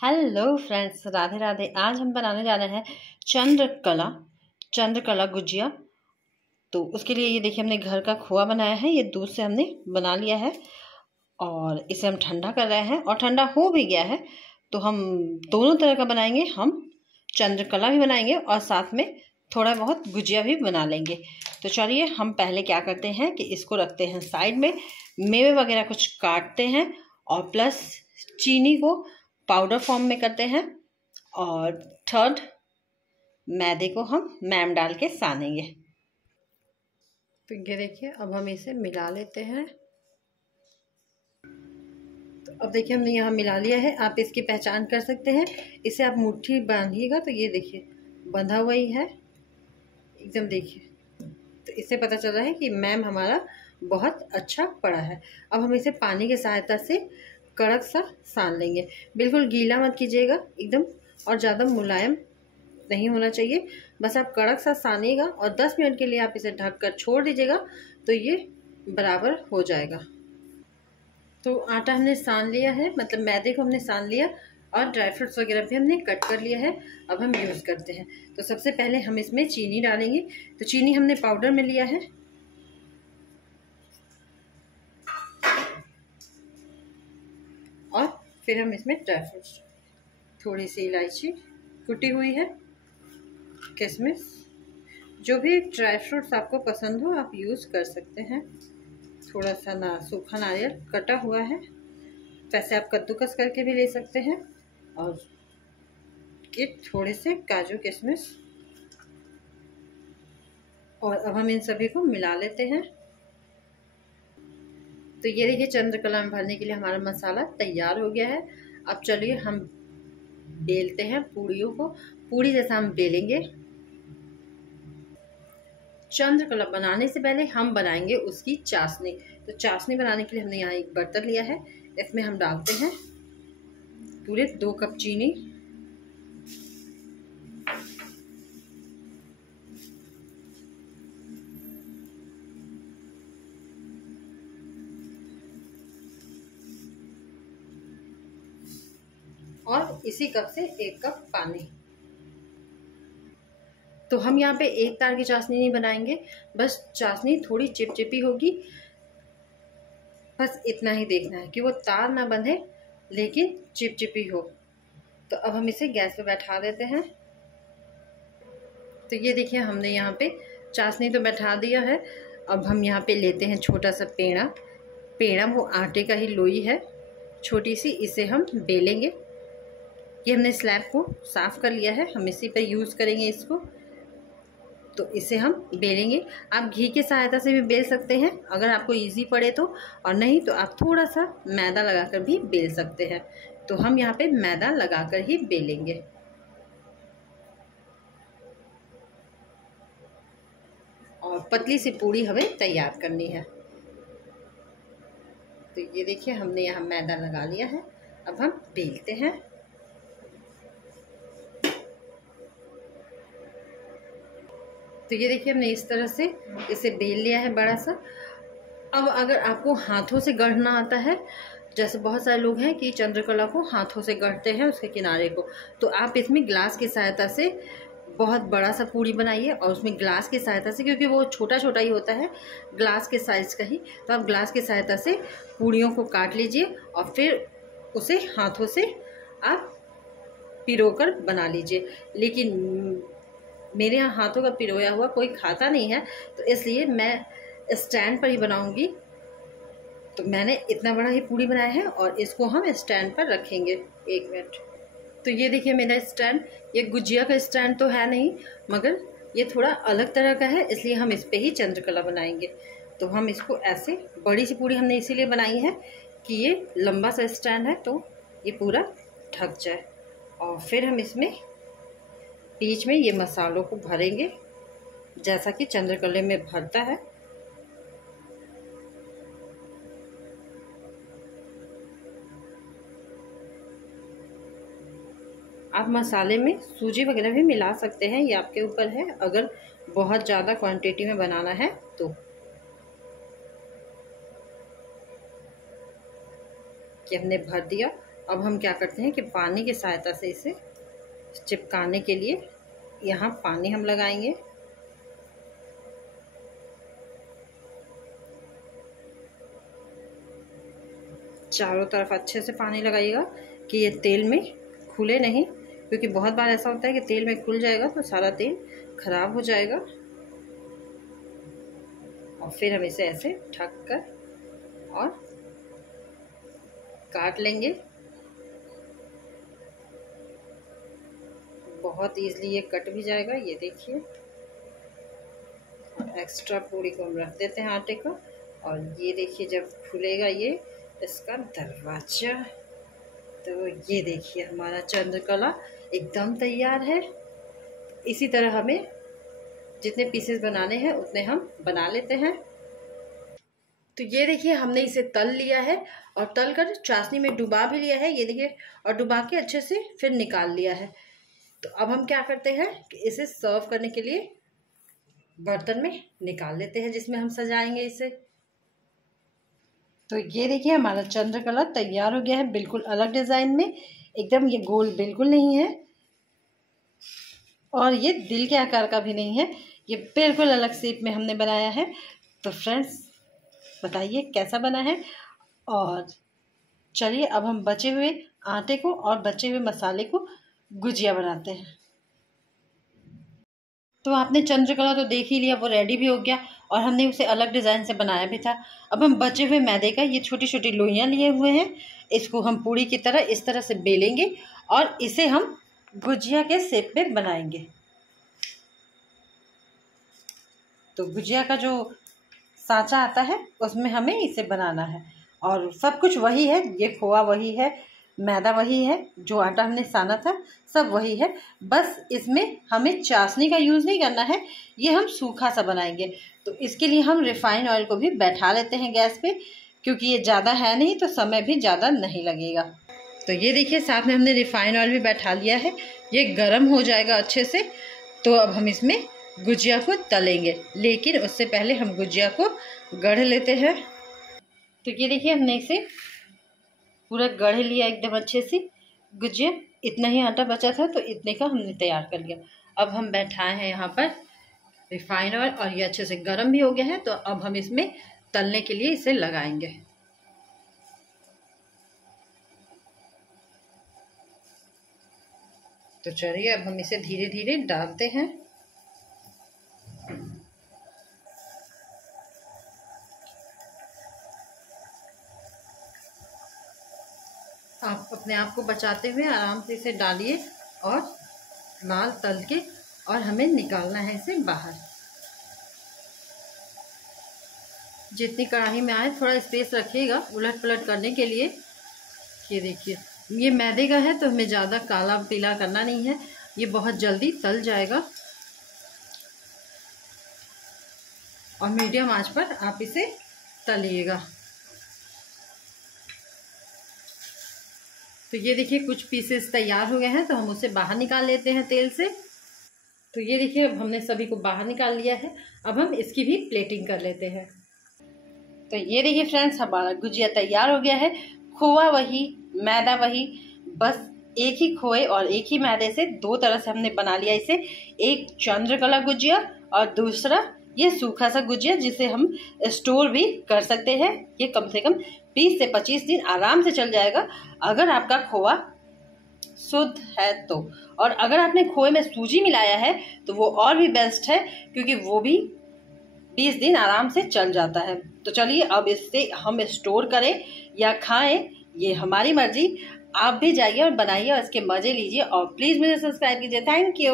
Hello friends, Radhe Radhe. आज हम बनाने जा रहे हैं चंद्रकला गुजिया। तो उसके लिए ये देखिए, हमने घर का खोआ बनाया है। ये दूध से हमने बना लिया है और इसे हम ठंडा कर रहे हैं और ठंडा हो भी गया है। तो हम दोनों तरह का बनाएंगे। हम चंद्रकला भी बनाएंगे और साथ में थोड़ा बहुत गुजिया भी बना लेंगे। तो चलिए हम पहले क्या करते हैं कि इसको रखते हैं साइड में। मेवे वगैरह कुछ काटते हैं और प्लस चीनी को पाउडर फॉर्म में करते हैं और थर्ड मैदे को हम मैम डाल के सानेंगे। तो ये देखिए, अब हम इसे मिला लेते हैं। तो अब देखिए, हमने यहाँ मिला लिया है। आप इसकी पहचान कर सकते हैं। इसे आप मुट्ठी बांधिएगा तो ये देखिए बंधा हुआ ही है एकदम। देखिए, तो इससे पता चल रहा है कि मैम हमारा बहुत अच्छा पड़ा है। अब हम इसे पानी की सहायता से कड़क सा सान लेंगे। बिल्कुल गीला मत कीजिएगा एकदम, और ज़्यादा मुलायम नहीं होना चाहिए। बस आप कड़क सा सानिएगा और 10 मिनट के लिए आप इसे ढककर छोड़ दीजिएगा तो ये बराबर हो जाएगा। तो आटा हमने सान लिया है, मतलब मैदे को हमने सान लिया और ड्राई फ्रूट्स वगैरह भी हमने कट कर लिया है। अब हम यूज़ करते हैं। तो सबसे पहले हम इसमें चीनी डालेंगे। तो चीनी हमने पाउडर में लिया है। और फिर हम इसमें ड्राई फ्रूट्स, थोड़ी सी इलायची कुटी हुई है, किशमिश, जो भी ड्राई फ्रूट्स आपको पसंद हो आप यूज़ कर सकते हैं। थोड़ा सा सूखा नारियल कटा हुआ है। वैसे आप कद्दूकस करके भी ले सकते हैं। और ये थोड़े से काजू किशमिश। और अब हम इन सभी को मिला लेते हैं। तो ये देखिए, चंद्रकला में भरने के लिए हमारा मसाला तैयार हो गया है। अब चलिए हम बेलते हैं पूड़ियों को। पूड़ी जैसा हम बेलेंगे। चंद्रकला बनाने से पहले हम बनाएंगे उसकी चाशनी। तो चाशनी बनाने के लिए हमने यहाँ एक बर्तन लिया है। इसमें हम डालते हैं पूरे 2 कप चीनी, और इसी कप से 1 कप पानी। तो हम यहाँ पे एक तार की चाशनी नहीं बनाएंगे, बस चाशनी थोड़ी चिपचिपी होगी। बस इतना ही देखना है कि वो तार ना बंधे लेकिन चिपचिपी हो। तो अब हम इसे गैस पे बैठा देते हैं। तो ये देखिए, हमने यहाँ पे चाशनी तो बैठा दिया है। अब हम यहाँ पे लेते हैं छोटा सा पेड़ा वो आटे का ही लोई है छोटी सी। इसे हम बेलेंगे। ये हमने स्लैब को साफ़ कर लिया है, हम इसी पर यूज़ करेंगे इसको। तो इसे हम बेलेंगे। आप घी की सहायता से भी बेल सकते हैं अगर आपको इजी पड़े तो, और नहीं तो आप थोड़ा सा मैदा लगाकर भी बेल सकते हैं। तो हम यहाँ पे मैदा लगाकर ही बेलेंगे। और पतली सी पूड़ी हमें तैयार करनी है। तो ये देखिए, हमने यहाँ मैदा लगा लिया है। अब हम बेलते हैं। तो ये देखिए, हमने इस तरह से इसे बेल लिया है बड़ा सा। अब अगर आपको हाथों से गढ़ना आता है, जैसे बहुत सारे लोग हैं कि चंद्रकला को हाथों से गढ़ते हैं उसके किनारे को, तो आप इसमें ग्लास की सहायता से बहुत बड़ा सा पूड़ी बनाइए। और उसमें ग्लास की सहायता से, क्योंकि वो छोटा छोटा ही होता है ग्लास के साइज़ का ही, तो आप ग्लास की सहायता से पूड़ियों को काट लीजिए और फिर उसे हाथों से आप पिरोकर बना लीजिए। लेकिन मेरे यहाँ हाथों का पिरोया हुआ कोई खाता नहीं है, तो इसलिए मैं स्टैंड पर ही बनाऊंगी। तो मैंने इतना बड़ा ही पूड़ी बनाया है और इसको हम स्टैंड पर रखेंगे 1 मिनट। तो ये देखिए मेरा स्टैंड, ये गुजिया का स्टैंड तो है नहीं, मगर ये थोड़ा अलग तरह का है, इसलिए हम इस पर ही चंद्रकला बनाएंगे। तो हम इसको ऐसे, बड़ी सी पूड़ी हमने इसीलिए बनाई है कि ये लंबा सा स्टैंड है तो ये पूरा ढक जाए। और फिर हम इसमें बीच में ये मसालों को भरेंगे जैसा कि चंद्रकले में भरता है। आप मसाले में सूजी वगैरह भी मिला सकते हैं, ये आपके ऊपर है अगर बहुत ज़्यादा क्वांटिटी में बनाना है तो। कि हमने भर दिया। अब हम क्या करते हैं कि पानी की सहायता से इसे चिपकाने के लिए यहाँ पानी हम लगाएंगे। चारों तरफ अच्छे से पानी लगाइएगा कि ये तेल में खुले नहीं, क्योंकि बहुत बार ऐसा होता है कि तेल में खुल जाएगा तो सारा तेल खराब हो जाएगा। और फिर हम इसे ऐसे ढक कर और काट लेंगे। बहुत ईजिली ये कट भी जाएगा, ये देखिए। एक्स्ट्रा पूरी को हम रख देते हैं आटे का, और ये देखिए जब खुलेगा ये इसका दरवाजा, तो ये देखिए हमारा चंद्रकला एकदम तैयार है। इसी तरह हमें जितने पीसेस बनाने हैं उतने हम बना लेते हैं। तो ये देखिए हमने इसे तल लिया है और तल कर चाशनी में डुबा भी लिया है, ये देखिए, और डुबा के अच्छे से फिर निकाल लिया है। तो अब हम क्या करते हैं कि इसे सर्व करने के लिए बर्तन में निकाल लेते हैं जिसमें हम सजाएंगे इसे। तो ये देखिए हमारा चंद्रकला तैयार हो गया है, बिल्कुल अलग डिज़ाइन में, एकदम ये गोल बिल्कुल नहीं है और ये दिल के आकार का भी नहीं है, ये बिल्कुल अलग शेप में हमने बनाया है। तो फ्रेंड्स बताइए कैसा बना है। और चलिए अब हम बचे हुए आटे को और बचे हुए मसाले को गुजिया बनाते हैं। तो आपने चंद्रकला तो देख ही लिया, वो रेडी भी हो गया और हमने उसे अलग डिज़ाइन से बनाया भी था। अब हम बचे हुए मैदे का ये छोटी छोटी लोइयाँ लिए हुए हैं, इसको हम पूड़ी की तरह इस तरह से बेलेंगे और इसे हम गुजिया के शेप में बनाएंगे। तो गुजिया का जो सांचा आता है उसमें हमें इसे बनाना है, और सब कुछ वही है, ये खोआ वही है, मैदा वही है, जो आटा हमने साना था सब वही है, बस इसमें हमें चाशनी का यूज़ नहीं करना है, ये हम सूखा सा बनाएंगे। तो इसके लिए हम रिफ़ाइन ऑयल को भी बैठा लेते हैं गैस पे, क्योंकि ये ज़्यादा है नहीं तो समय भी ज़्यादा नहीं लगेगा। तो ये देखिए साथ में हमने रिफ़ाइन ऑयल भी बैठा लिया है, ये गर्म हो जाएगा अच्छे से। तो अब हम इसमें गुजिया को तलेंगे, लेकिन उससे पहले हम गुजिया को गढ़ लेते हैं। तो ये देखिए हमने इसे पूरा गढ़ लिया एकदम अच्छे से गुजिया, इतना ही आटा बचा था तो इतने का हमने तैयार कर लिया। अब हम बैठाए हैं यहाँ पर रिफाइन ऑयल और ये अच्छे से गर्म भी हो गया है। तो अब हम इसमें तलने के लिए इसे लगाएंगे। तो चलिए अब हम इसे धीरे धीरे डालते हैं। आप अपने आप को बचाते हुए आराम से इसे डालिए और लाल तल के, और हमें निकालना है इसे बाहर। जितनी कढ़ाई में आए थोड़ा स्पेस रखिएगा उलट पलट करने के लिए। ये देखिए ये मैदे का है तो हमें ज़्यादा काला पीला करना नहीं है, ये बहुत जल्दी तल जाएगा। और मीडियम आंच पर आप इसे तलिएगा। तो ये देखिए कुछ पीसेस तैयार हो गए हैं, तो हम उसे बाहर निकाल लेते हैं तेल से। तो ये देखिए अब हमने सभी को बाहर निकाल लिया है। अब हम इसकी भी प्लेटिंग कर लेते हैं। तो ये देखिए फ्रेंड्स हमारा गुजिया तैयार हो गया है। खोआ वही, मैदा वही, बस एक ही खोए और एक ही मैदे से दो तरह से हमने बना लिया इसे। एक चंद्रकला गुजिया और दूसरा ये सूखा सा गुजिया, जिसे हम स्टोर भी कर सकते हैं। ये कम से कम 20 से 25 दिन आराम से चल जाएगा अगर आपका खोआ शुद्ध है तो। और अगर आपने खोए में सूजी मिलाया है तो वो और भी बेस्ट है, क्योंकि वो भी 20 दिन आराम से चल जाता है। तो चलिए अब इससे हम स्टोर करें या खाएं, ये हमारी मर्जी। आप भी जाइए और बनाइए और इसके मज़े लीजिए, और प्लीज़ मुझे सब्सक्राइब कीजिए। Thank you.